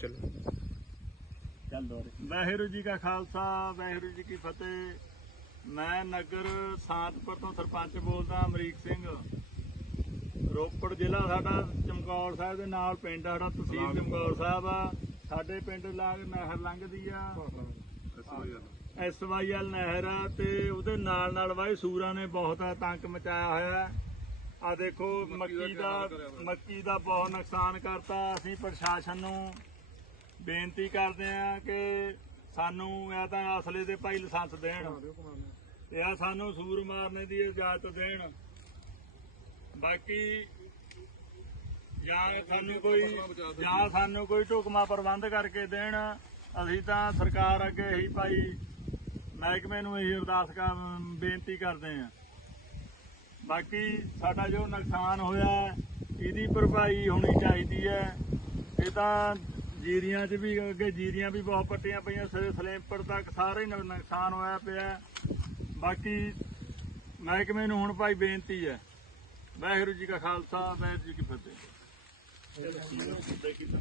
ਚੱਲੋ। ਚੱਲ ਦੋਰੇ ਵਾਹਿਗੁਰੂ ਜੀ ਕਾ ਖਾਲਸਾ ਵਾਹਿਗੁਰੂ ਜੀ ਕੀ ਫਤਿਹ। ਮੈਂ ਨਗਰ ਸਾਤਪੁਰ ਤੋਂ ਸਰਪੰਚ ਬੋਲਦਾ ਅਮਰੀਕ ਸਿੰਘ। ਰੋਪੜ ਜ਼ਿਲ੍ਹਾ ਸਾਡਾ ਚਮਕੌਰ ਸਾਹਿਬ ਦੇ ਨਾਲ ਪਿੰਡ ਆ ਸਾਡਾ ਤਹਿਸੀਲ ਚਮਕੌਰ ਸਾਹਿਬ ਆ। ਸਾਡੇ ਪਿੰਡ ਲਾਗ ਨਹਿਰ ਲੰਘਦੀ ਆ। ਐਸਵਾਈਐਲ ਨਹਿਰ ਆ ਤੇ ਉਹਦੇ ਨਾਲ ਨਾਲ ਵਾਏ ਸੂਰਾਂ ਨੇ ਬਹੁਤ ਤੰਕ ਮਚਾਇਆ ਹੋਇਆ। ਆ ਦੇਖੋ ਮੱਕੀ ਦਾ ਮੱਕੀ ਦਾ ਬਹੁਤ ਨੁਕਸਾਨ ਕਰਤਾ ਅਸੀਂ ਪ੍ਰਸ਼ਾਸਨ ਨੂੰ। ਬੇਨਤੀ ਕਰਦੇ ਆ ਕਿ ਸਾਨੂੰ ਇਹ ਤਾਂ ਅਸਲੇ ਦੇ ਭਾਈ ਲਾਇਸੈਂਸ ਦੇਣ ਇਹ ਆ ਸਾਨੂੰ ਸੂਰ ਮਾਰਨੇ ਦੀ ਇਜਾਜ਼ਤ ਦੇਣ। ਬਾਕੀ ਜਾਂ ਸਾਨੂੰ ਕੋਈ ਜਾਂ ਸਾਨੂੰ ਕੋਈ ਢੁਕਮਾ ਪ੍ਰਬੰਧ ਕਰਕੇ ਦੇਣ ਅਸੀਂ ਤਾਂ ਸਰਕਾਰ ਅੱਗੇ ਇਹੀ ਭਾਈ ਮਹਿਕਮੇ ਨੂੰ ਇਹੀ ਅਰਦਾਸ ਕਰ ਬੇਨਤੀ ਕਰਦੇ ਆ ਬਾਕੀ ਸਾਡਾ ਜੋ ਨੁਕਸਾਨ ਹੋਇਆ ਹੈ, ਇਹਦੀ ਭਰਪਾਈ ਹੋਣੀ ਚਾਹੀਦੀ ਹੈ। ਇਹ ਤਾਂ ਜੀਰੀਆਂ 'ਚ ਵੀ ਅੱਗੇ ਜੀਰੀਆਂ ਵੀ ਬਹੁਤ ਪੱਟੀਆਂ ਪਈਆਂ ਸ- ਸਲੇਮਪੁਰ ਤੱਕ ਸਾਰੇ ਨੁਕਸਾਨ ਹੋਇਆ ਪਿਆ। ਬਾਕੀ ਮਹਿਕਮੇ ਨੂੰ ਹੁਣ ਭਾਈ ਬੇਨਤੀ ਹੈ, ਵਾਹਿਗੁਰੂ ਜੀ ਕਾ ਖਾਲਸਾ, ਵਾਹਿਗੁਰੂ ਜੀ ਕੀ ਫਤਿਹ।